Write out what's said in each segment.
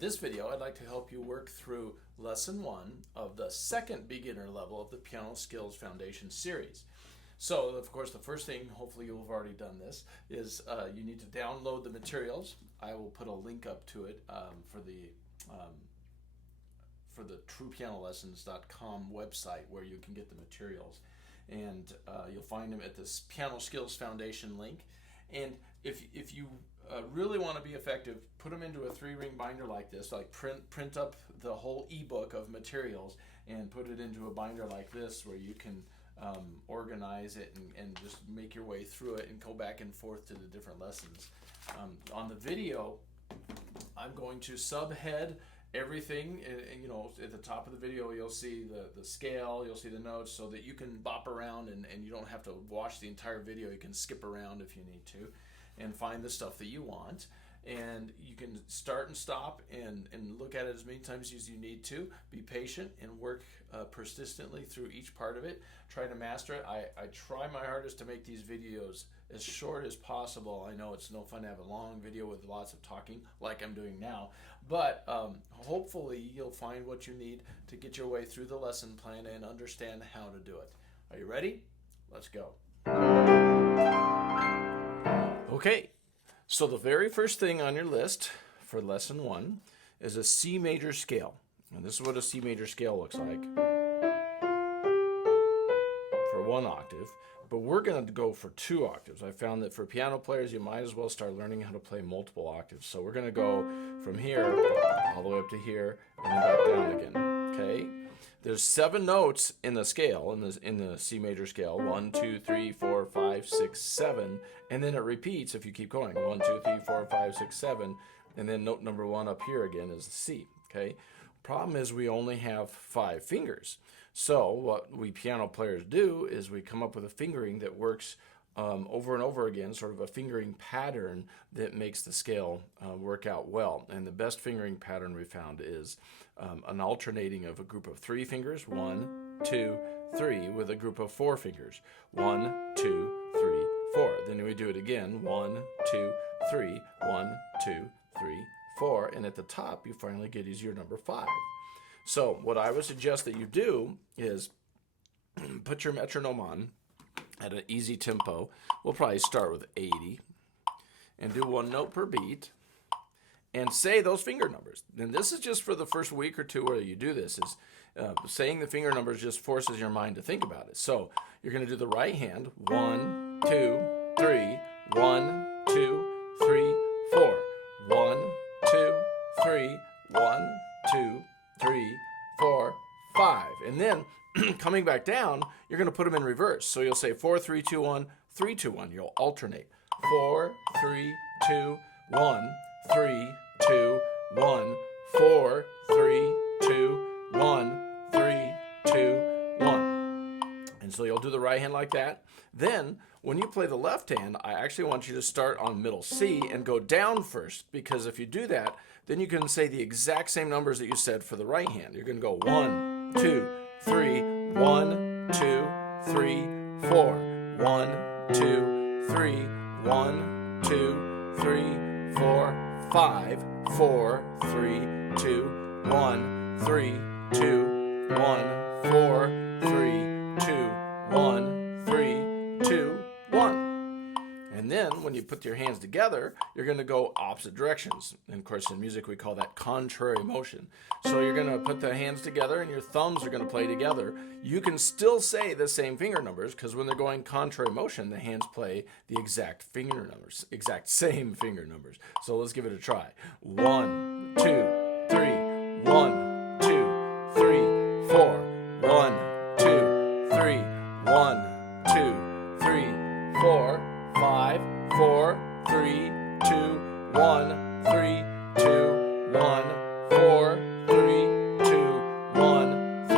With this video, I'd like to help you work through lesson 1 of the second beginner level of the Piano Skills Foundation series. So, of course, the first thing, hopefully you'll have already done this, is you need to download the materials. I will put a link up to it for the truepianolessons.com website where you can get the materials. And you'll find them at this Piano Skills Foundation link. And if you really want to be effective, put them into a 3-ring binder like this, like print up the whole ebook of materials and put it into a binder like this where you can organize it and just make your way through it and go back and forth to the different lessons. On the video, I'm going to subhead everything, and you know, at the top of the video you'll see the scale, you'll see the notes, so that you can bop around and you don't have to watch the entire video. You can skip around if you need to and find the stuff that you want, and you can start and stop and look at it as many times as you need to. Be patient and work persistently through each part of it. Try to master it. I try my hardest to make these videos as short as possible. I know it's no fun to have a long video with lots of talking like I'm doing now, but hopefully you'll find what you need to get your way through the lesson plan and understand how to do it. Are you ready? Let's go. Okay, so the very first thing on your list for lesson 1 is a C major scale. And this is what a C major scale looks like for 1 octave. But we're going to go for 2 octaves. I found that for piano players, you might as well start learning how to play multiple octaves. So we're going to go from here all the way up to here and then back down again. Okay? There's 7 notes in the scale, in the C major scale. 1, 2, 3, 4, 5, 6, 7. And then it repeats if you keep going. 1, 2, 3, 4, 5, 6, 7. And then note number 1 up here again is the C. Okay? Problem is we only have 5 fingers. So what we piano players do is we come up with a fingering that works over and over again, sort of a fingering pattern that makes the scale work out well. And the best fingering pattern we found is an alternating of a group of 3 fingers, 1, 2, 3, with a group of 4 fingers, 1, 2, 3, 4. Then we do it again, 1, 2, 3, 1, 2, 3, 4, and at the top you finally get is your number 5. So what I would suggest that you do is put your metronome on at an easy tempo. We'll probably start with 80 and do 1 note per beat and say those finger numbers. And this is just for the first week or 2 where you do this. Is saying the finger numbers just forces your mind to think about it. So you're going to do the right hand, 1, 2, 3, 1, 2, 3, 4, 1, 2, 3, 1, 2, 3, 4, 5. And then coming back down, you're going to put them in reverse. So you'll say 4, 3, 2, 1, 3, 2, 1. You'll alternate. 4, 3, 2, 1, 3, 2, 1, 4, 3, 2, 1, 3, 2, 1. And so you'll do the right hand like that. Then when you play the left hand, I actually want you to start on middle C and go down first, because if you do that, then you can say the exact same numbers that you said for the right hand. You're going to go 1, 2, 3, 1, 2, 3, 4, 1, 2, 3, 1, 2, 3, 4, 5, 4, 3, 2, 1, 3, 2, 1, 4, 3, 2, 1, 3, 2, 1. And then when you put your hands together, you're going to go opposite directions. And of course, in music, we call that contrary motion. So you're going to put the hands together and your thumbs are going to play together. You can still say the same finger numbers, because when they're going contrary motion, the hands play the exact finger numbers, exact same finger numbers. So let's give it a try. 1, 2, 3, 1, 2, 3, 4, 1, 2, 3, 1, 2, 3, 4, 5, 4, 3, 2, 1, 3, 2, 1, 4, 3, 2, 1, 3,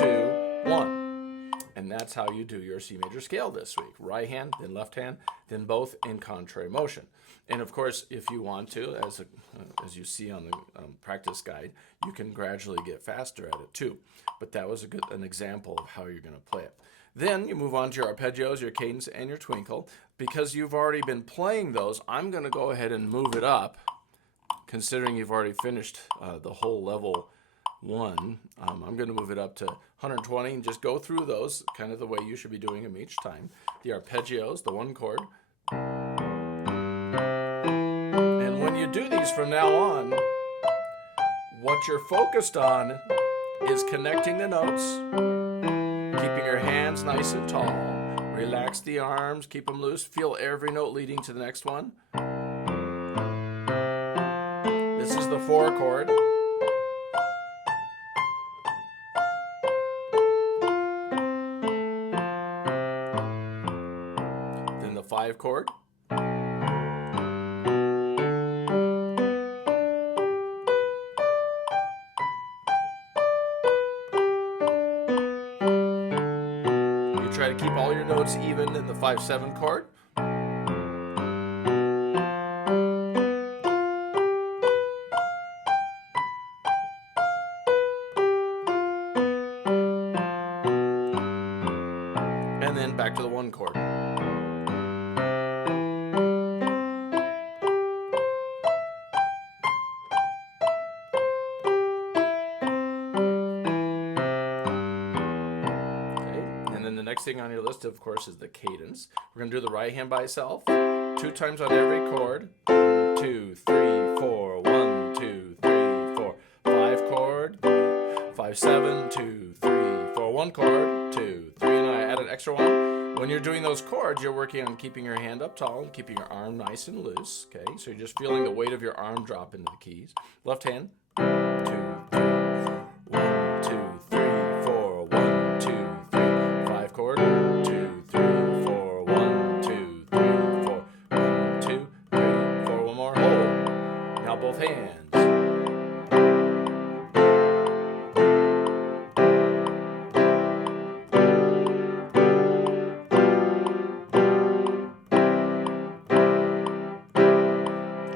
2, 1. And that's how you do your C major scale this week. Right hand, then left hand, then both in contrary motion. And of course, if you want to, as you see on the practice guide, you can gradually get faster at it too. But that was an example of how you're going to play it. Then you move on to your arpeggios, your cadence, and your twinkle. Because you've already been playing those, I'm going to go ahead and move it up considering you've already finished the whole level 1, I'm going to move it up to 120 and just go through those kind of the way you should be doing them each time. The arpeggios, the 1 chord. And when you do these from now on, what you're focused on is connecting the notes, keeping your hands nice and tall, relax the arms, keep them loose, feel every note leading to the next one. This is the 4 chord. Then the 5 chord. Try to keep all your notes even in the 5/7 chord. And then back to the 1 chord. The next thing on your list, of course, is the cadence. We're going to do the right hand by itself, 2 times on every chord. 1, 2, 3, 4. 1, 2, 3, 4. 5 chord. 5/7. 2, 3, 4. 1 chord. 2, 3, and I add an extra 1. When you're doing those chords, you're working on keeping your hand up tall and keeping your arm nice and loose. Okay, so you're just feeling the weight of your arm drop into the keys. Left hand. 2, 3. 1, 2, 3, 4. 1, 2, 3. 5 chord. 2, 3, 4. 1, 2, 3, 4. 1, 2, 3, 4. One more. Hold. Now both hands.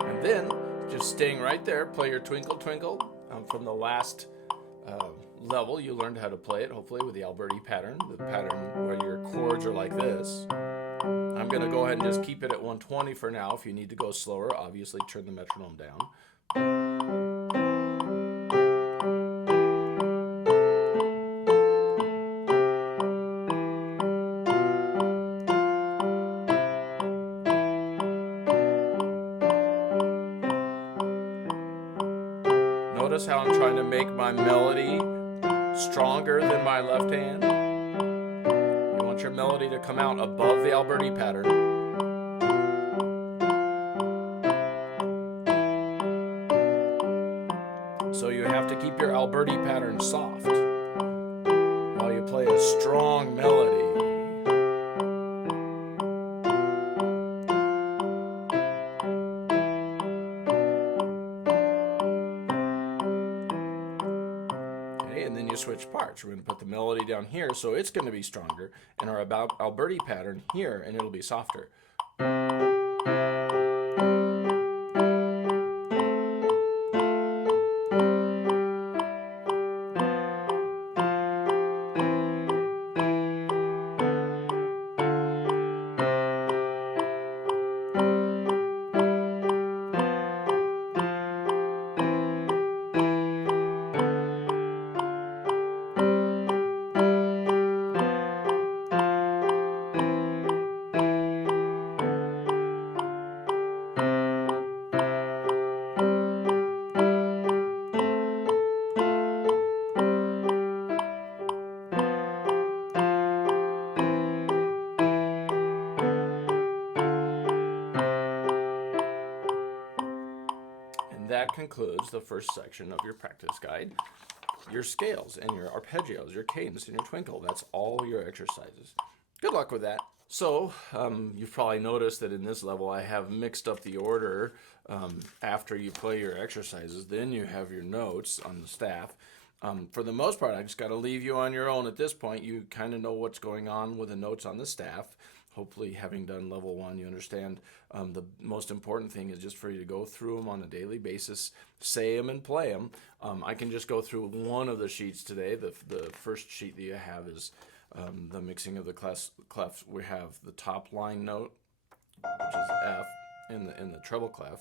And then, just staying right there, play your Twinkle, Twinkle from the last level. You learned how to play it, hopefully, with the Alberti pattern, the pattern where your chords are like this. I'm going to go ahead and just keep it at 120 for now. If you need to go slower, obviously turn the metronome down. Notice how I'm trying to make my melody stronger than my left hand. You want your melody to come out above the Alberti pattern. So you have to keep your Alberti pattern soft while you play a strong melody. And then you switch parts. We're going to put the melody down here, so it's going to be stronger, and our Alberti pattern here, and it'll be softer. That concludes the first section of your practice guide. Your scales and your arpeggios, your cadence and your twinkle. That's all your exercises. Good luck with that. So you've probably noticed that in this level I have mixed up the order. After you play your exercises, then you have your notes on the staff. For the most part, I just got to leave you on your own at this point. You kind of know what's going on with the notes on the staff. Hopefully, having done level 1, you understand the most important thing is just for you to go through them on a daily basis, say them and play them. I can just go through one of the sheets today. The first sheet that you have is the mixing of the clefs. We have the top line note, which is F. in the treble clef,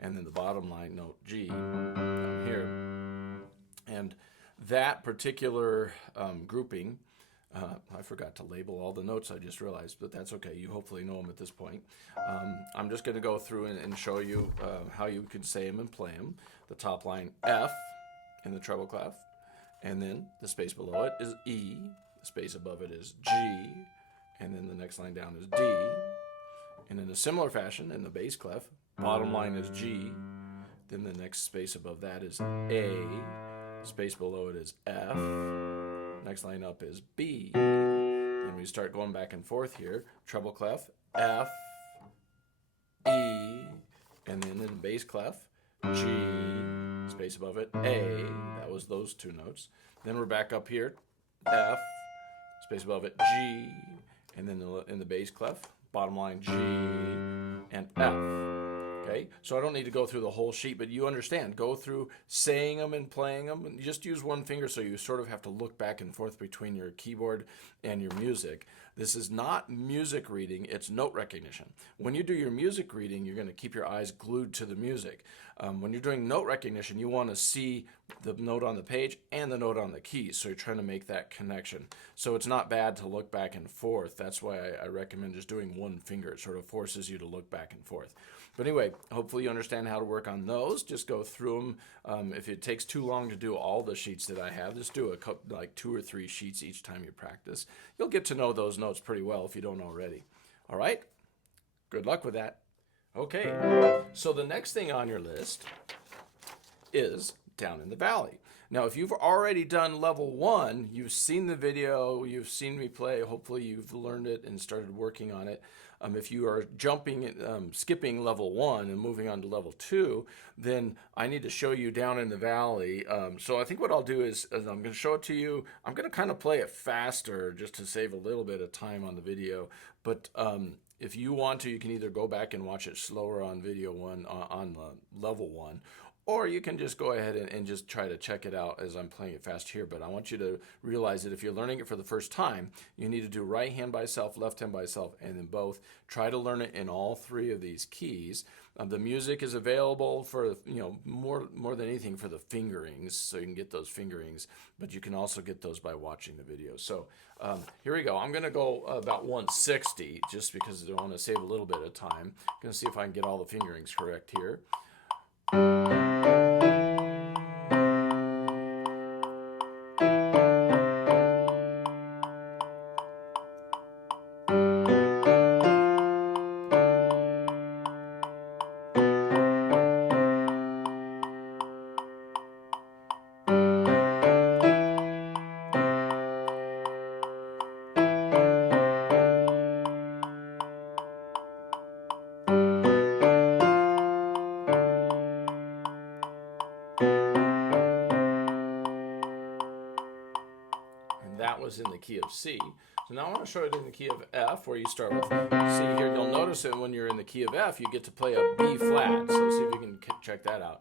and then the bottom line note G down here. And that particular grouping, I forgot to label all the notes, I just realized, but that's okay. You hopefully know them at this point. I'm just going to go through and show you how you can say them and play them. The top line F in the treble clef, and then the space below it is E, the space above it is G, and then the next line down is D. And in a similar fashion, in the bass clef, bottom line is G, then the next space above that is A, space below it is F, next line up is B. Then we start going back and forth here. Treble clef, F, E, and then in the bass clef, G, space above it, A. That was those two notes. Then we're back up here, F, space above it, G, and then in the bass clef, bottom line G and F. Okay, so I don't need to go through the whole sheet, but you understand. Go through saying them and playing them, and you just use one finger, so you sort of have to look back and forth between your keyboard and your music. This is not music reading, it's note recognition. When you do your music reading, you're going to keep your eyes glued to the music. When you're doing note recognition, you want to see the note on the page and the note on the keys, so you're trying to make that connection. So it's not bad to look back and forth. That's why I recommend just doing one finger. It sort of forces you to look back and forth. But anyway, hopefully you understand how to work on those. Just go through them. If it takes too long to do all the sheets that I have, just do like 2 or 3 sheets each time you practice. You'll get to know those notes pretty well if you don't already. All right? Good luck with that. Okay, so the next thing on your list is Down in the Valley. Now, if you've already done level 1, you've seen the video, you've seen me play, hopefully you've learned it and started working on it. If you are skipping level 1 and moving on to level 2, then I need to show you Down in the Valley. So I think what I'll do is I'm going to show it to you. I'm going to kind of play it faster just to save a little bit of time on the video. But if you want to, you can either go back and watch it slower on video 1, on level 1, or you can just go ahead and just try to check it out as I'm playing it fast here. But I want you to realize that if you're learning it for the first time, you need to do right hand by self, left hand by self, and then both. Try to learn it in all 3 of these keys. The music is available for, more than anything for the fingerings, so you can get those fingerings, but you can also get those by watching the video. So here we go. I'm going to go about 160 just because I want to save a little bit of time. I'm going to see if I can get all the fingerings correct here. That was in the key of C. So now I want to show it in the key of F, where you start with C here. You'll notice that when you're in the key of F, you get to play a B flat. So see if you can check that out.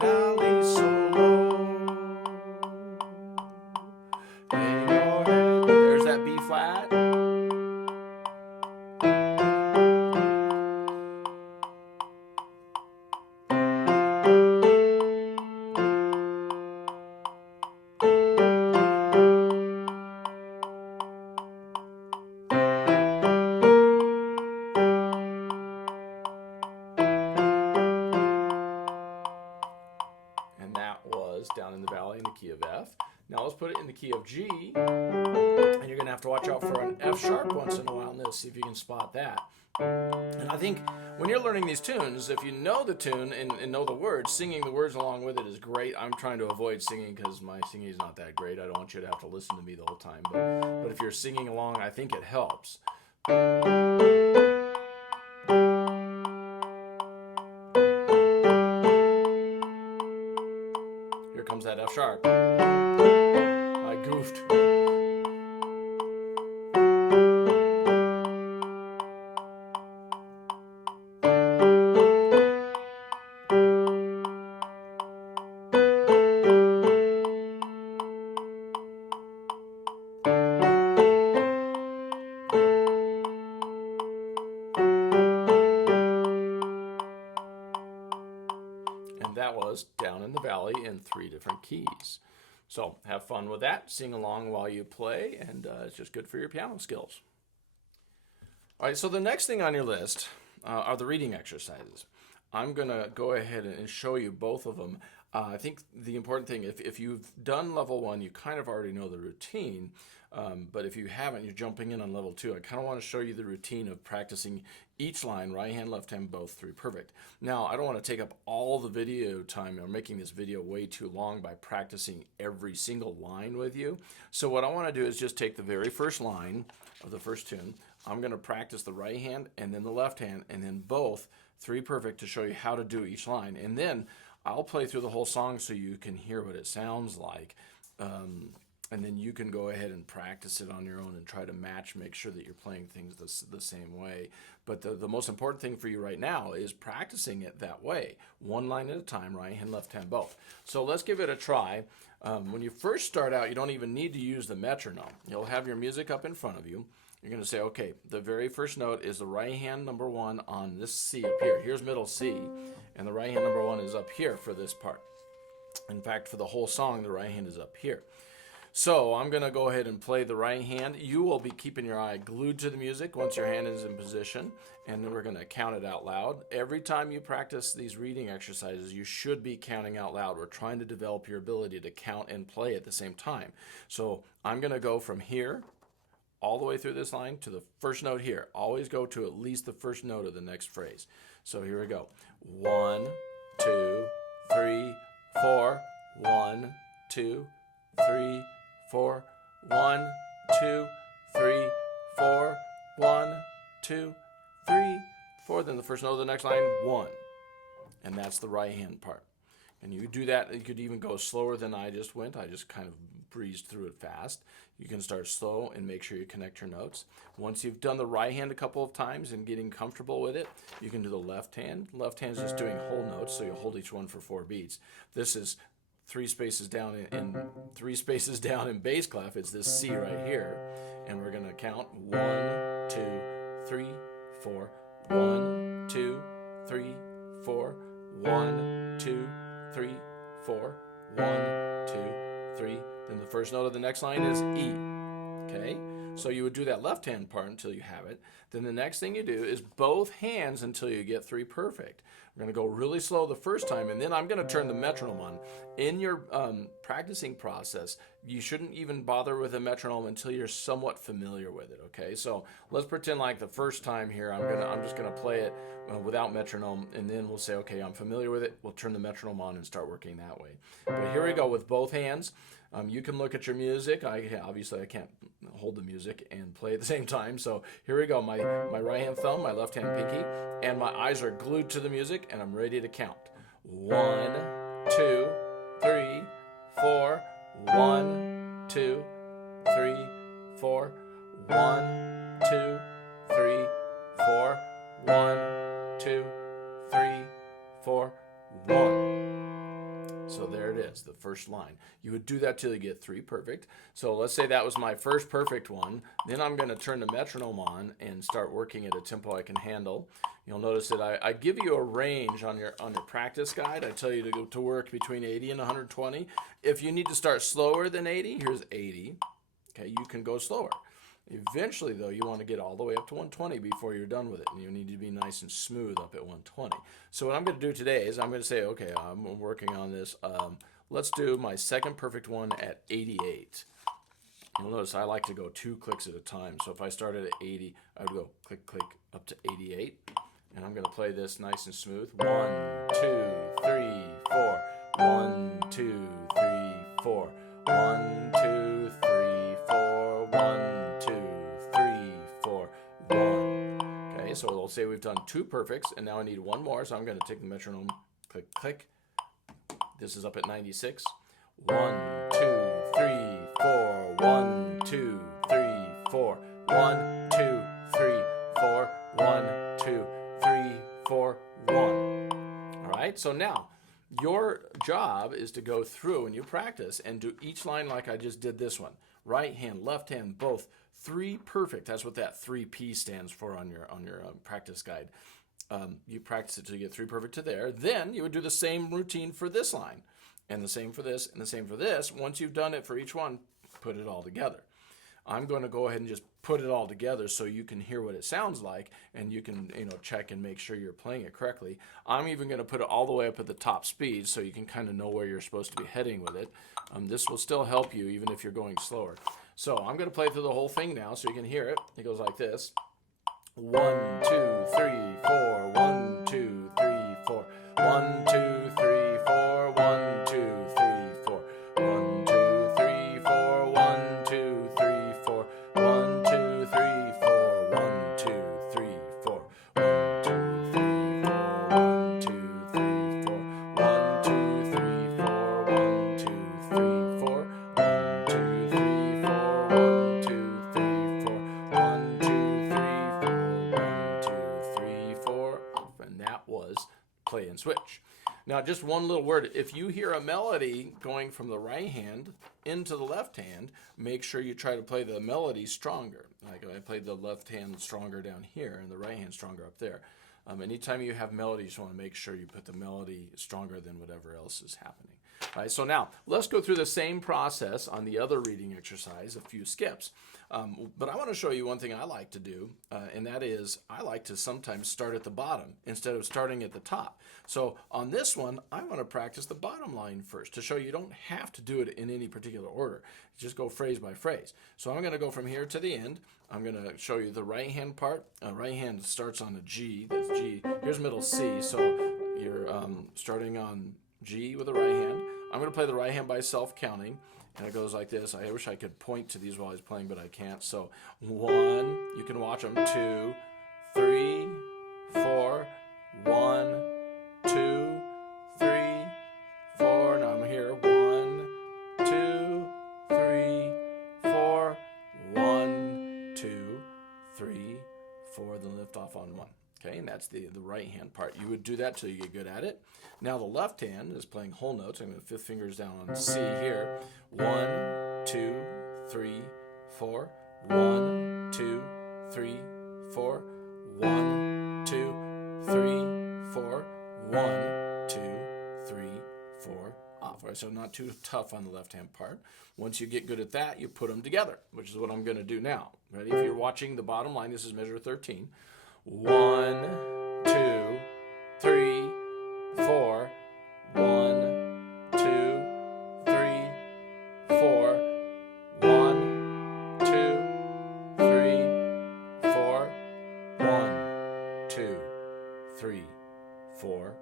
Valley so low. There's that B flat. Down in the Valley in the key of F. Now let's put it in the key of G, and you're going to have to watch out for an F sharp once in a while in this, see if you can spot that. And I think when you're learning these tunes, if you know the tune and know the words, singing the words along with it is great. I'm trying to avoid singing because my singing is not that great. I don't want you to have to listen to me the whole time, but if you're singing along, I think it helps. Comes that F sharp. I goofed. down in the valley in 3 different keys. So have fun with that. Sing along while you play, and it's just good for your piano skills. All right, so the next thing on your list are the reading exercises. I'm going to go ahead and show you both of them. I think the important thing, if you've done level 1, you kind of already know the routine. But if you haven't, you're jumping in on level 2. I kind of want to show you the routine of practicing each line, right hand, left hand, both 3 perfect. Now, I don't want to take up all the video time or making this video way too long by practicing every single line with you. So what I want to do is just take the very first line of the first tune. I'm going to practice the right hand and then the left hand and then both 3 perfect to show you how to do each line. And then I'll play through the whole song so you can hear what it sounds like. And then you can go ahead and practice it on your own and try to match, make sure that you're playing things the same way. But the most important thing for you right now is practicing it that way, 1 line at a time, right hand, left hand, both. So let's give it a try. When you first start out, you don't even need to use the metronome. You'll have your music up in front of you. You're going to say, okay, the very first note is the right hand number 1 on this C up here. Here's middle C, and the right hand number 1 is up here for this part. In fact, for the whole song, the right hand is up here. So I'm going to go ahead and play the right hand. You will be keeping your eye glued to the music once your hand is in position, and then we're going to count it out loud. Every time you practice these reading exercises, you should be counting out loud. We're trying to develop your ability to count and play at the same time. So I'm going to go from here all the way through this line to the first note here. Always go to at least the first note of the next phrase. So here we go. 1, 2, 3, 4. 1, 2, 3, 4. 1, 2, 3, 4. 1, 2, 3, 4. Then the first note of the next line, 1. And that's the right hand part. And you do that, you could even go slower than I just went. I just kind of breezed through it fast. You can start slow and make sure you connect your notes. Once you've done the right hand a couple of times and getting comfortable with it, you can do the left hand. Left hand is just doing whole notes, so you'll hold each one for 4 beats. This is 3 spaces down in 3 spaces down in bass clef. It's this C right here, and we're going to count 1, 2, 3, 4. 1, 2, 3, 4. 1, 2, 3, 4. 1, 2, 3. Then the first note of the next line is E. Okay? So you would do that left hand part until you have it. Then the next thing you do is both hands until you get 3 perfect. We're going to go really slow the first time, and then I'm going to turn the metronome on. In your practicing process, you shouldn't even bother with a metronome until you're somewhat familiar with it, okay? So let's pretend like the first time here, I'm just going to play it without metronome, and then we'll say, okay, I'm familiar with it. We'll turn the metronome on and start working that way. But here we go with both hands. You can look at your music. Obviously, I can't hold the music and play at the same time. So here we go. My right hand thumb, my left hand pinky, and my eyes are glued to the music, and I'm ready to count. 1, 2, 3, 4. 1, 2, 3, 4. 1, 2, 3, 4. 1, 2, 3, 4. 1. So there it is, the first line. You would do that till you get 3 perfect. So let's say that was my first perfect one. Then I'm going to turn the metronome on and start working at a tempo I can handle. You'll notice that I give you a range on your practice guide. I tell you to go to work between 80 and 120. If you need to start slower than 80, here's 80. Okay, you can go slower. Eventually, though, you want to get all the way up to 120 before you're done with it, and you need to be nice and smooth up at 120. So what I'm going to do today is I'm going to say, okay, I'm working on this. Let's do my second perfect one at 88. You'll notice I like to go 2 clicks at a time. So if I started at 80, I would go click, click, up to 88. And I'm going to play this nice and smooth. 1, 2, 3, 4. 1, 2, 3, 4. 1, 2, 3, 4. 1, 2, 3, 4. 1. Okay, so we'll say we've done 2 perfects, and now I need 1 more, so I'm going to take the metronome, click, click. This is up at 96. 1, 2, 3, 4. 1, 2, 3, 4. 1, 2, 3, 4. 1, 2, 3, 4. 1. All right, so now your job is to go through and you practice and do each line like I just did this one. Right hand, left hand, both 3 perfect. That's what that 3P stands for on your practice guide. You practice it till you get 3 perfect to there. Then you would do the same routine for this line, and the same for this, and the same for this. Once you've done it for each one, put it all together. I'm going to go ahead and just put it all together so you can hear what it sounds like, and you can check and make sure you're playing it correctly. I'm even going to put it all the way up at the top speed so you can kind of know where you're supposed to be heading with it. This will still help you even if you're going slower. So I'm going to play through the whole thing now so you can hear it. It goes like this. 1, 2, 3, 4. 1, 2, 3, 4. 1, 2, 3, 4. 1, 2, 3, 4. 1, 2, 3, 4. 1, 2, 3, 4. 1, 2, 3, 4. 1, 2, 3, 4. 1, 2, 3, 4. 1, 2, 3, 4. 1, 2, 3, 4. 1, 2, 3, 4. 1, 2, 3, 4. 1, 2, 3, 4. 1, 2, 3, 4. 1, 2, 3, 4. Off. And that was play and switch. Now, just one little word. If you hear a melody going from the right hand into the left hand, make sure you try to play the melody stronger. Like I played the left hand stronger down here and the right hand stronger up there. Anytime you have melodies, you want to make sure you put the melody stronger than whatever else is happening. All right, so now let's go through the same process on the other reading exercise, a few skips. But I want to show you one thing I like to do, and that is I like to sometimes start at the bottom instead of starting at the top. So on this one, I want to practice the bottom line first to show you don't have to do it in any particular order. Just go phrase by phrase. So I'm going to go from here to the end. I'm going to show you the right hand part. Right hand starts on a G. That's G. Here's middle C. So you're starting on G with the right hand. I'm going to play the right hand by self-counting, and it goes like this. I wish I could point to these while he's playing, but I can't. So 1, you can watch them. 2, 3, 4, 1, 2, 3, 4. Now I'm here. 1, 2, 3, 4. 1, 2, 3, 4. Then lift off on 1. Okay, and that's the right hand part. You would do that till you get good at it. Now the left hand is playing whole notes. I'm going to 5th fingers down on C here. 1, 2, 3, 4. 1, 2, 3, 4. 1, 2, 3, 4. 1, 2, 3, 4. Off. All right, so not too tough on the left hand part. Once you get good at that, you put them together, which is what I'm going to do now. Ready? If you're watching the bottom line, this is measure 13. 1, 2, 3, 4. 1, 2, 3, 4. 1, 2, 3, 4. 1, 2, 3, 4.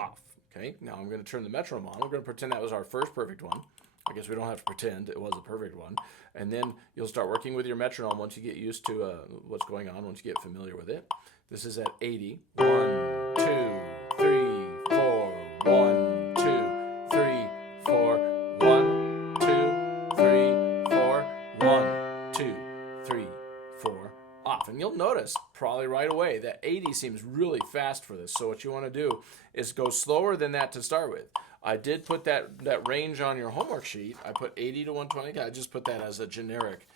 Off. Okay, now I'm going to turn the metronome on. We're going to pretend that was our first perfect one. I guess we don't have to pretend it was a perfect one. And then you'll start working with your metronome once you get used to what's going on, once you get familiar with it. This is at 80. 1, 2, 3, 4. 1, 2, 3, 4. 1, 2, 3, 4. 1, 2, 3, 4. Off. And you'll notice probably right away that 80 seems really fast for this. So what you want to do is go slower than that to start with. I did put that range on your homework sheet. I put 80 to 120. I just put that as a generic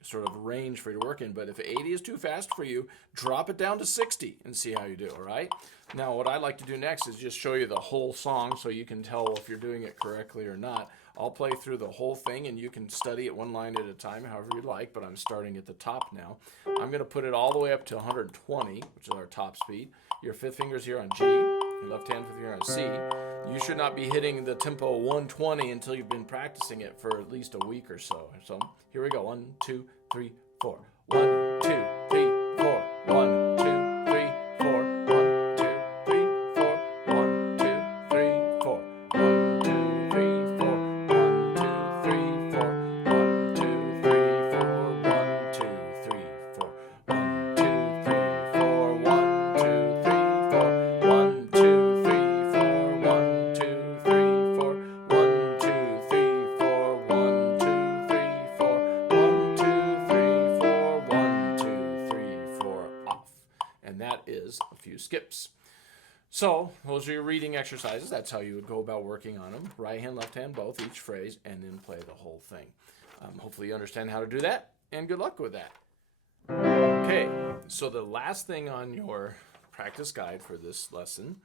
sort of range for you to work in. But if 80 is too fast for you, drop it down to 60 and see how you do, all right? Now, what I like to do next is just show you the whole song so you can tell if you're doing it correctly or not. I'll play through the whole thing, and you can study it one line at a time, however you like, but I'm starting at the top now. I'm going to put it all the way up to 120, which is our top speed. Your 5th finger's here on G, your left hand 5th finger on C. You should not be hitting the tempo 120 until you've been practicing it for at least a week or so. So here we go. 1, 2, 3, 4. 1, 2, 3, 4. 1, 2, 3, 4. 1, 2, 3, 4. 1, 2, 3, 4. 1, 2, 3, 4. 1, 2, 3, 4. 1, 2, 3, 4. 1, 2, 3, 4. 1, 2, 3, 4. 1, 2, 3, 4. 1, 2, 3, 4. 1, 2, 3, 4. 1, 2, 3, 4. 1, 2, 3, 4. 1, 2, 3, 4. 1, 2, 3, 4. Off. And that is a few skips. So those are your reading exercises. That's how you would go about working on them. Right hand, left hand, both, each phrase, and then play the whole thing. Hopefully you understand how to do that, and good luck with that. Okay, so the last thing on your practice guide for this lesson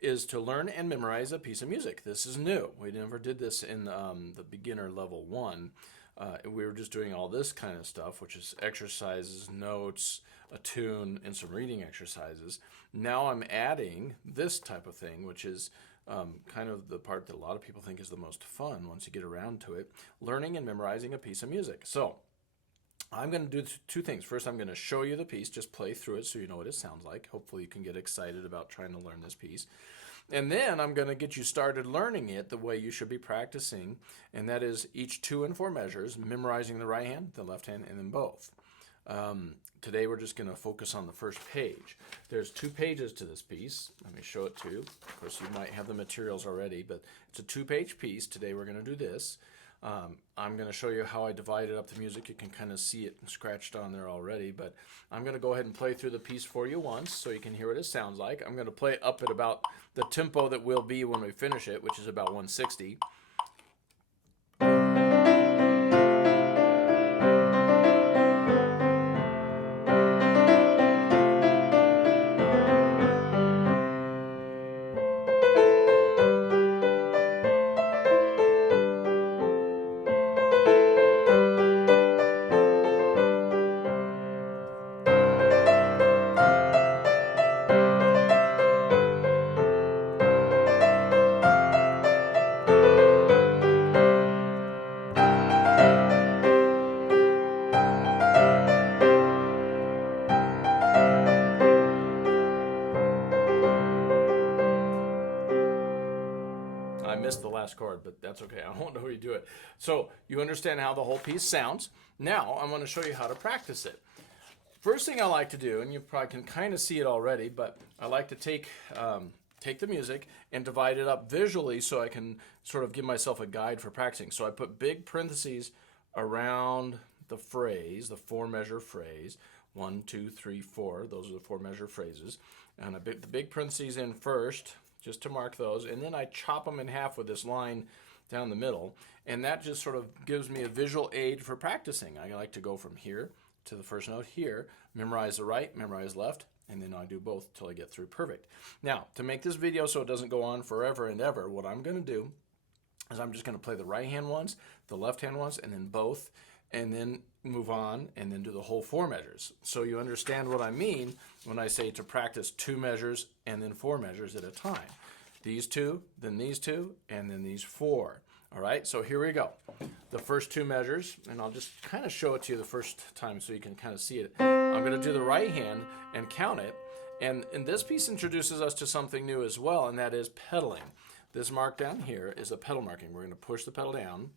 is to learn and memorize a piece of music. This is new. We never did this in the beginner level 1. We were just doing all this kind of stuff, which is exercises, notes, a tune, and some reading exercises. Now I'm adding this type of thing, which is kind of the part that a lot of people think is the most fun once you get around to it, learning and memorizing a piece of music. So I'm going to do two things. First, I'm going to show you the piece, just play through it so you know what it sounds like. Hopefully you can get excited about trying to learn this piece. And then I'm going to get you started learning it the way you should be practicing, and that is each 2 and 4 measures, memorizing the right hand, the left hand, and then both. Today we're just going to focus on the first page. There's 2 pages to this piece. Let me show it to you. Of course, you might have the materials already, but it's a 2-page piece. Today we're going to do this. I'm going to show you how I divided up the music. You can kind of see it scratched on there already, but I'm going to go ahead and play through the piece for you once so you can hear what it sounds like. I'm going to play it up at about the tempo that will be when we finish it, which is about 160. I missed the last chord, but that's okay. I won't know how you do it. So you understand how the whole piece sounds. Now I'm going to show you how to practice it. First thing I like to do, and you probably can kind of see it already, but I like to take the music and divide it up visually so I can sort of give myself a guide for practicing. So I put big parentheses around the phrase, the 4-measure phrase. 1, 2, 3, 4. Those are the 4-measure phrases. And I put the big parentheses in first, just to mark those, and then I chop them in half with this line down the middle, and that just sort of gives me a visual aid for practicing. I like to go from here to the first note here, memorize the right, memorize left, and then I do both till I get through perfect. Now, to make this video so it doesn't go on forever and ever, what I'm going to do is I'm just going to play the right hand once, the left hand once, and then both, and then move on and then do the whole 4 measures. So you understand what I mean when I say to practice 2 measures and then 4 measures at a time. These 2, then these 2, and then these 4. All right, so here we go. The first 2 measures, and I'll just kind of show it to you the first time so you can kind of see it. I'm going to do the right hand and count it, and this piece introduces us to something new as well, and that is pedaling. This mark down here is a pedal marking. We're going to push the pedal down,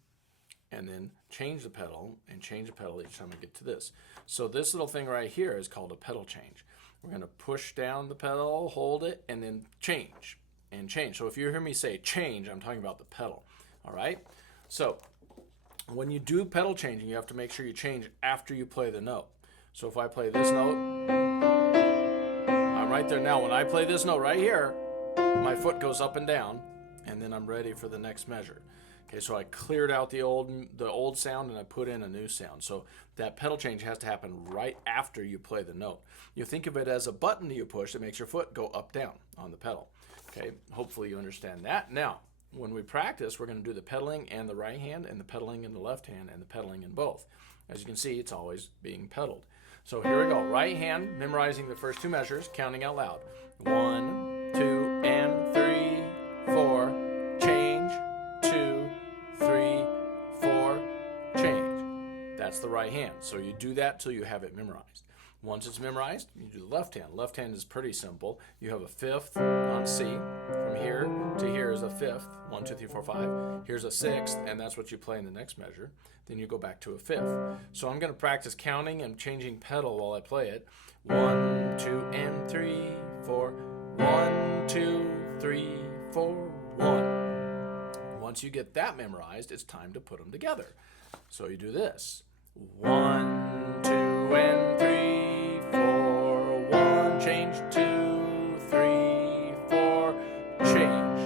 and then change the pedal, and change the pedal each time we get to this. So this little thing right here is called a pedal change. We're going to push down the pedal, hold it, and then change, and change. So if you hear me say change, I'm talking about the pedal, all right? So when you do pedal changing, you have to make sure you change after you play the note. So if I play this note, I'm right there now. When I play this note right here, my foot goes up and down, and then I'm ready for the next measure. Okay, so I cleared out the old sound and I put in a new sound. So that pedal change has to happen right after you play the note. You think of it as a button that you push that makes your foot go up down on the pedal. Okay, hopefully you understand that. Now, when we practice, we're going to do the pedaling and the right hand and the pedaling in the left hand and the pedaling in both. As you can see, it's always being pedaled. So here we go. Right hand, memorizing the first 2 measures, counting out loud. 1, 2, and 3, 4, change, 2, 3, 4, change. That's the right hand. So you do that till you have it memorized. Once it's memorized, you do the left hand. Left hand is pretty simple. You have a 5th on C. From here to here is a 5th. 1, 2, 3, 4, 5. Here's a 6th, and that's what you play in the next measure. Then you go back to a 5th. So I'm going to practice counting and changing pedal while I play it. 1, 2, and 3, 4. 1, 2, 3, 4, 1. Once you get that memorized, it's time to put them together. So you do this. 1, 2, and 3, 4, 1, change, 2, 3, 4, change.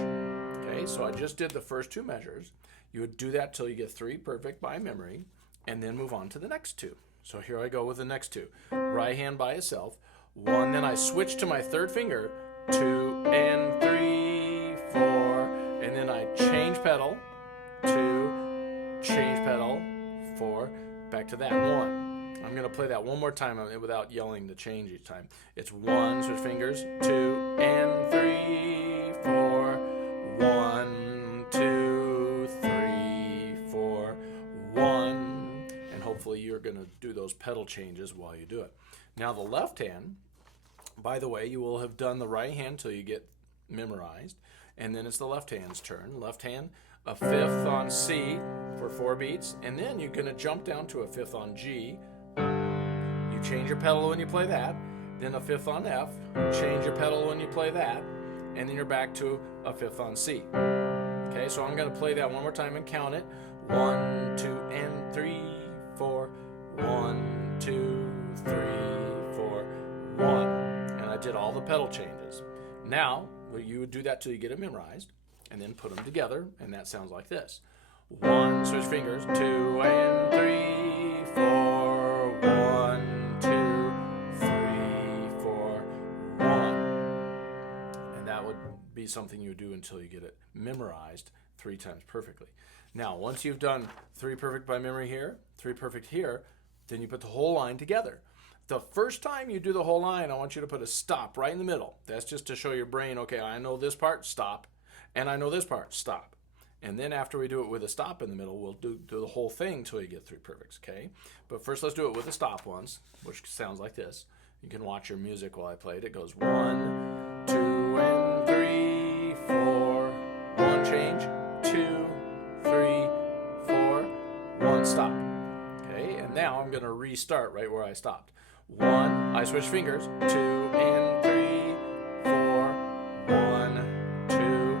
Okay, so I just did the first 2 measures. You would do that till you get 3 perfect by memory, and then move on to the next 2. So here I go with the next 2. Right hand by itself. 1, then I switch to my third finger, 2 and 3, 4, and then I change pedal, 2, change pedal, 4, back to that, 1. I'm going to play that one more time without yelling the change each time. It's 1, switch fingers, 2 and 3, 4, 1, 2, 3, 4, 1, and hopefully you're going to do those pedal changes while you do it. Now the left hand, by the way, you will have done the right hand till you get memorized, and then it's the left hand's turn. Left hand, a fifth on C for 4 beats, and then you're going to jump down to a fifth on G. You change your pedal when you play that, then a fifth on F, change your pedal when you play that, and then you're back to a fifth on C. Okay, so I'm going to play that one more time and count it. 1, 2, and 3, 4, 1, 2, 3, 4, 1. And I did all the pedal changes. Now, you would do that till you get it memorized, and then put them together, and that sounds like this. 1, switch fingers, 2 and 3, 4, 1, 2, 3, 4, 1. And that would be something you would do until you get it memorized 3 times perfectly. Now, once you've done 3 perfect by memory here, 3 perfect here, then you put the whole line together. The first time you do the whole line, I want you to put a stop right in the middle. That's just to show your brain, okay, I know this part, stop, and I know this part, stop. And then after we do it with a stop in the middle, we'll do the whole thing till you get 3 perfects, okay? But first let's do it with a stop once, which sounds like this. You can watch your music while I play it. It goes 1, 2, and 3, 4, 1, change, 2, 3, 4, 1, stop. Okay, and now I'm gonna restart right where I stopped. 1, I switch fingers, 2 and 3, 4, 1, 2,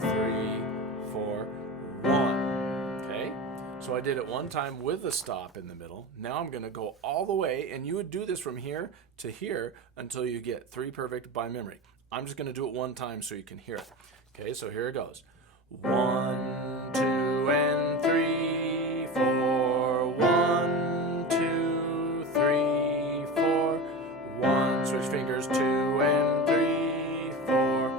3, 4, 1. Okay, so I did it one time with a stop in the middle. Now I'm going to go all the way, and you would do this from here to here until you get 3 perfect by memory. I'm just going to do it one time so you can hear it. Okay, so here it goes. 1, 2, and 3, 4, 1, 2, 3, 4, 1, switch fingers, 2 and 3, 4,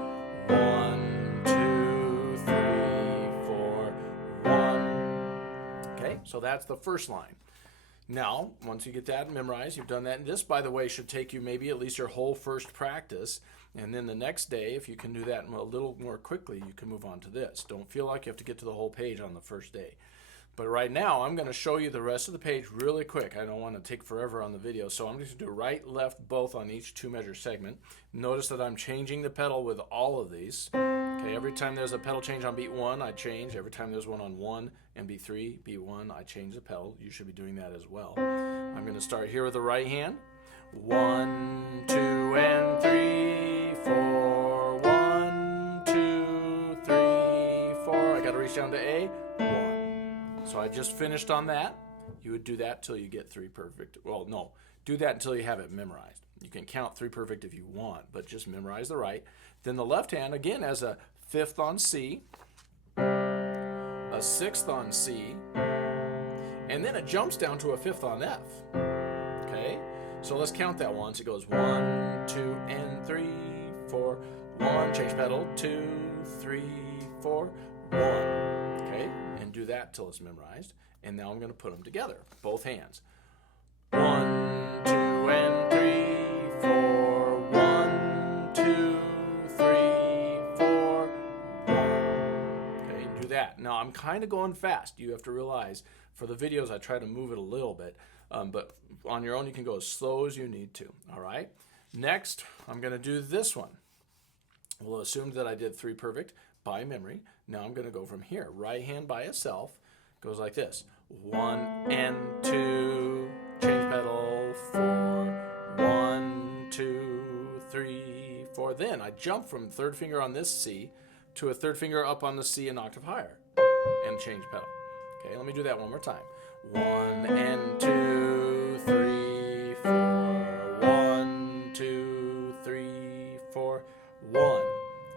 1, 2, 3, 4, 1. Okay, so that's the first line. Now, once you get that memorized, you've done that. And this, by the way, should take you maybe at least your whole first practice. And then the next day, if you can do that a little more quickly, you can move on to this. Don't feel like you have to get to the whole page on the first day. But right now, I'm going to show you the rest of the page really quick. I don't want to take forever on the video, so I'm going to do right, left, both on each 2-measure segment. Notice that I'm changing the pedal with all of these. Okay, every time there's a pedal change on beat 1, I change. Every time there's one on 1 and beat 3, beat 1, I change the pedal. You should be doing that as well. I'm going to start here with the right hand. 1, 2, and 3, 4, 1, 2, 3, 4. I got to reach down to A, 1. So I just finished on that. You would do that till you get 3 perfect. Well, no, do that until you have it memorized. You can count 3 perfect if you want, but just memorize the right. Then the left hand, again, as a 5th on C, a 6th on C, and then it jumps down to a 5th on F. Okay? So let's count that once. It goes 1, 2, and 3, 4, 1, change pedal, 2, 3, 4, 1. Okay? And do that till it's memorized. And now I'm going to put them together, both hands. 1, 2, and 3, 4, 1, 2, 3, 4, 1. Okay, do that. Now I'm kind of going fast. You have to realize for the videos I try to move it a little bit, but on your own you can go as slow as you need to. All right. Next, I'm going to do this one. We'll assume that I did 3 perfect by memory. Now I'm going to go from here. Right hand by itself goes like this. 1 and 2, change pedal, 4, 1, 2, 3, 4. Then I jump from 3rd finger on this C to a 3rd finger up on the C an octave higher and change pedal. Okay, let me do that one more time. 1 and 2, 3, 4, 1, 2, 3, 4, 1.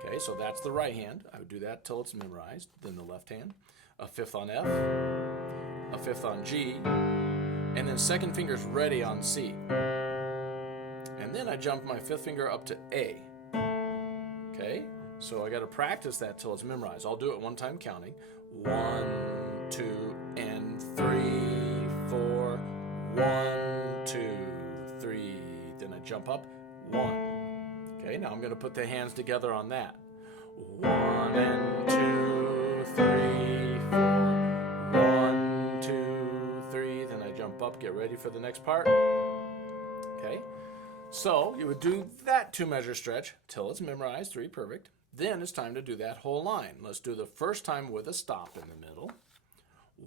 Okay, so that's the right hand. I would do that till it's memorized. Then the left hand, a 5th on F, a 5th on G, and then 2nd finger's ready on C. And and then I jump my fifth finger up to A. Okay, so I got to practice that till it's memorized. I'll do it one time counting. 1, 2, and 3, 4. 1, 2, 3. Then I jump up. 1. Okay, now I'm going to put the hands together on that. 1 and 2, 3, 4. 1, 2, 3. Then I jump up. Get ready for the next part. Okay, so you would do that 2-measure stretch till it's memorized, 3 perfect. Then it's time to do that whole line. Let's do the first time with a stop in the middle.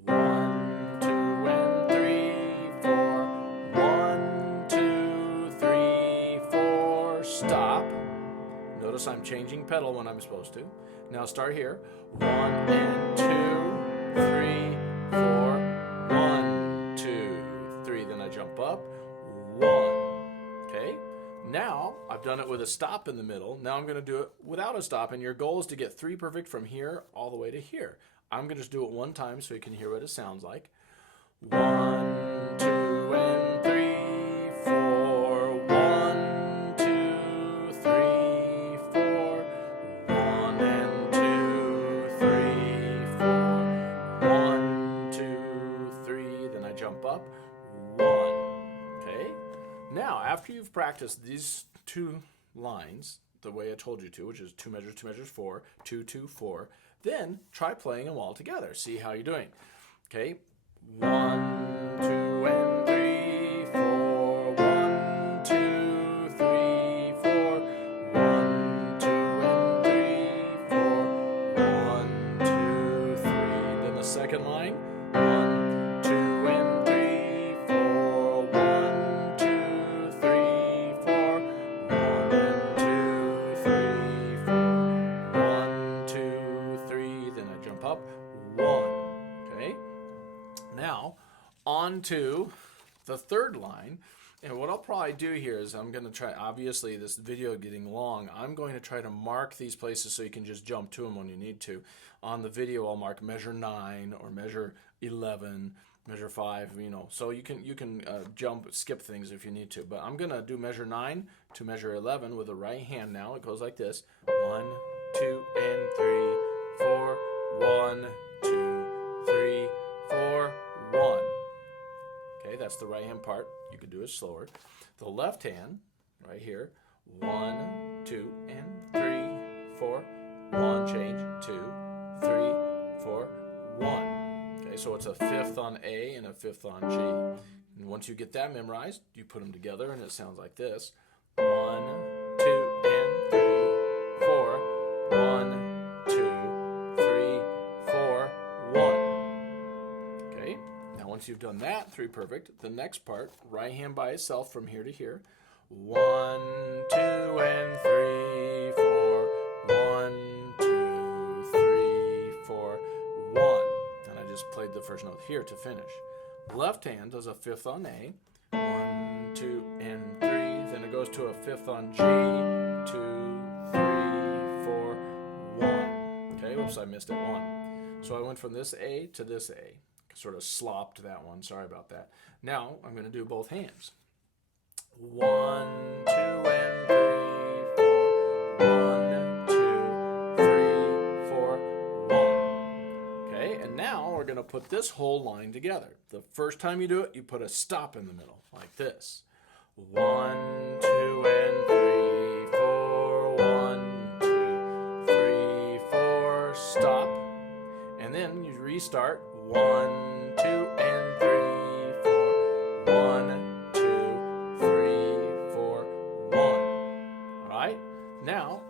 1, 2, and 3, 4. 1, 2, 3, 4. Stop. Notice I'm changing pedal when I'm supposed to. Now start here. 1 and 2, 3, 4. 1, 2, 3. Then I jump up. 1. Okay. Now I've done it with a stop in the middle. Now I'm going to do it without a stop, and your goal is to get 3 perfect from here all the way to here. I'm going to just do it one time so you can hear what it sounds like. 1, 2, and 3, 4. 1, 2, 3, 4. 1 and 2, 3, 4. 1, 2, 3. Then I jump up. 1. Okay. Now, after you've practiced these 2 lines the way I told you to, which is 2 measures, 2 measures, 4, 2, 2, 4, then try playing them all together. See how you're doing. Okay, 1, 2, and 3, 4. 1, 2, 3, 4. 1, 2, and 3, 4. 1, 2, 3. Then the second line. 1, 2, and 3, 4. 1, 2, 3, 4. 1 and 2, 3, 4. 1, 2, 3. Then I jump up. 1. Okay. Now, on to the third line. And what I'll probably do here is I'm going to try, obviously this video getting long, I'm going to try to mark these places so you can just jump to them when you need to. On the video I'll mark measure 9 or measure 11, measure 5, you know, so you can skip things if you need to. But I'm going to do measure 9 to measure 11 with the right hand now. It goes like this. 1, 2, and 3, 4. 1, 2, 3, 4, 1. Okay, that's the right hand part. You can do it slower. The left hand, right here, 1, 2, and 3, 4. 1, change, 2, 3, 4, 1. Okay, so it's a fifth on A and a fifth on G. And once you get that memorized, you put them together and it sounds like this. 1, 2, and 3, 4. 1, 2, 3, 4, 1. Okay, now once you've done that 3 perfect, the next part, right hand by itself from here to here. 1, 2, and 3, 4. 1, 2, 3, 4, 1. And I just played the first note here to finish. Left hand does a fifth on A. 1, 2, and 3. Then it goes to a fifth on G. 2, 3, 4, 1. Okay, whoops, I missed it 1. So I went from this A to this A. Sort of slopped that one. Sorry about that. Now I'm going to do both hands. 1, 2, and 3, 4. 1, 2, 3, 4, 1. Okay, and now we're going to put this whole line together. The first time you do it, you put a stop in the middle, like this. 1, 2, and 3, 4. 1, 2, 3, 4. Stop. And then you restart. 1, 2, and 3, 4. 1, 2, 3, 4, 1. All right. Now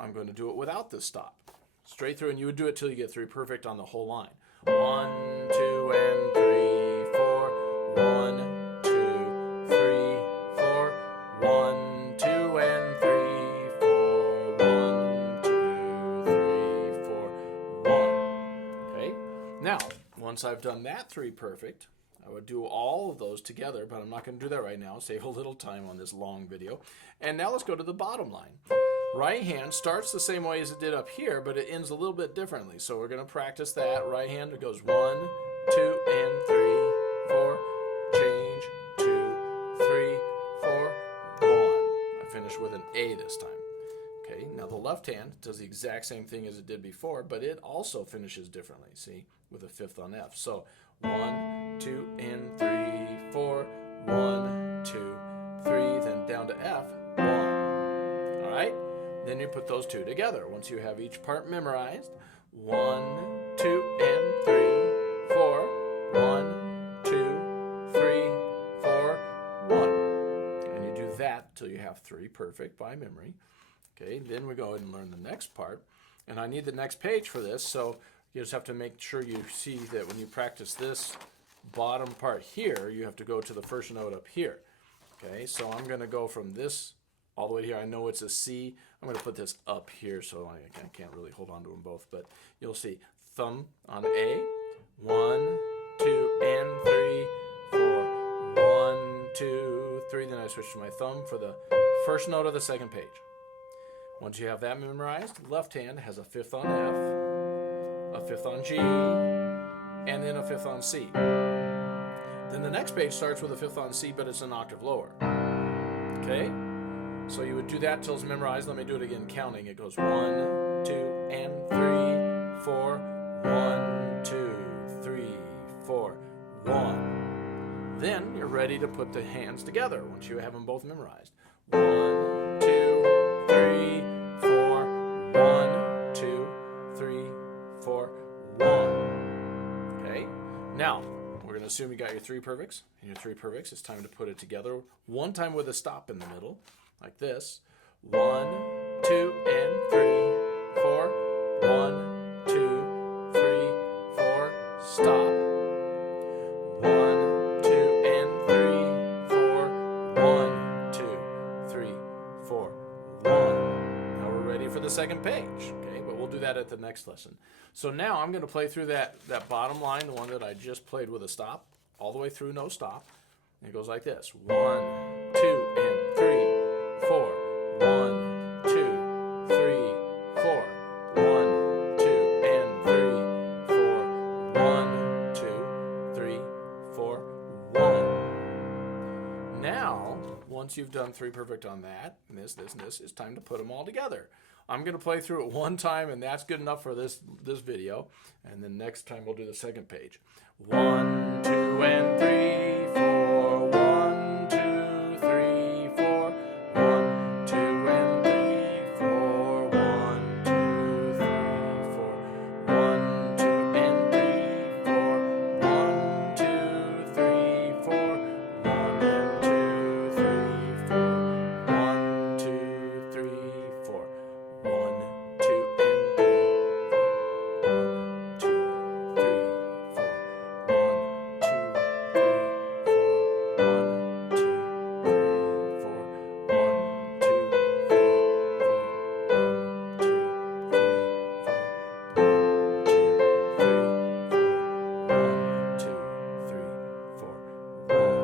I'm going to do it without this stop. Straight through, and you would do it till you get 3 perfect on the whole line. 1, 2, and 3, 4. 1, 2, 3, 4. 1, 2, and 3, 4. 1, 2, 3, 4, 1. Okay. Now, once I've done that 3 perfect, I would do all of those together, but I'm not going to do that right now. Save a little time on this long video. And now let's go to the bottom line. Right hand starts the same way as it did up here, but it ends a little bit differently. So we're going to practice that. Right hand, it goes 1, 2, and 3, 4. Change, 2, 3, 4, 1. left hand does the exact same thing as it did before, but it also finishes differently, see, with a fifth on F. So 1, 2, and 3, 4, 1, 2, 3, then down to F, 1. All right? Then you put those two together. Once you have each part memorized, 1, 2, and 3, 4, 1, 2, 3, 4, 1. And you do that till you have 3 perfect by memory. Okay, then we go ahead and learn the next part. And I need the next page for this, so you just have to make sure you see that when you practice this bottom part here, you have to go to the first note up here. Okay, so I'm going to go from this all the way here. I know it's a C. I'm going to put this up here so I can't really hold on to them both, but you'll see thumb on A, 1, 2, and 3, 4, 1, 2, 3. Then I switch to my thumb for the first note of the second page. Once you have that memorized, left hand has a fifth on F, a fifth on G, and then a fifth on C. Then the next page starts with a fifth on C, but it's an octave lower. Okay? So you would do that till it's memorized. Let me do it again, counting. It goes 1, 2, and 3, 4, 1, 2, 3, 4, 1. Then you're ready to put the hands together once you have them both memorized. 1, 2, 3, 4, 1, 2, 3, 4, 1. Okay? Now, we're going to assume you got your 3 perfects. And your 3 perfects, it's time to put it together. One time with a stop in the middle, like this. 1, 2, and 3, 4, 1, 2, 3, 4, stop. 1, 2, and 3, 4, 1, 2, 3, 4, 1. Now we're ready for the second page, okay? But we'll do that at the next lesson. So now I'm going to play through that bottom line, the one that I just played with a stop, all the way through, no stop. And it goes like this. 1, 2, and 3, 4, 1, 2, 3, 4, 1, 2, and 3, 4, 1, 2, 3, 4, 1. Now, once you've done 3 perfect on that, and this, it's time to put them all together. I'm going to play through it one time, and that's good enough for this video. And then next time we'll do the second page. 1, 2, and 3, 4, 1, 2, 3, 4, 1, 2, and 3, 4, 1, 2, 3, 4, 1, 2, and 3, 4, 1, 2, 3, 4, 1, and 2, 3, 4, 1, 2, 3, 4, 1, 2, and 3, 1, 2, 3, 4, 1, 2,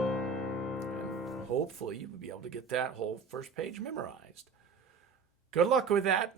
hopefully you will be able to get that whole first page memorized. Good luck with that.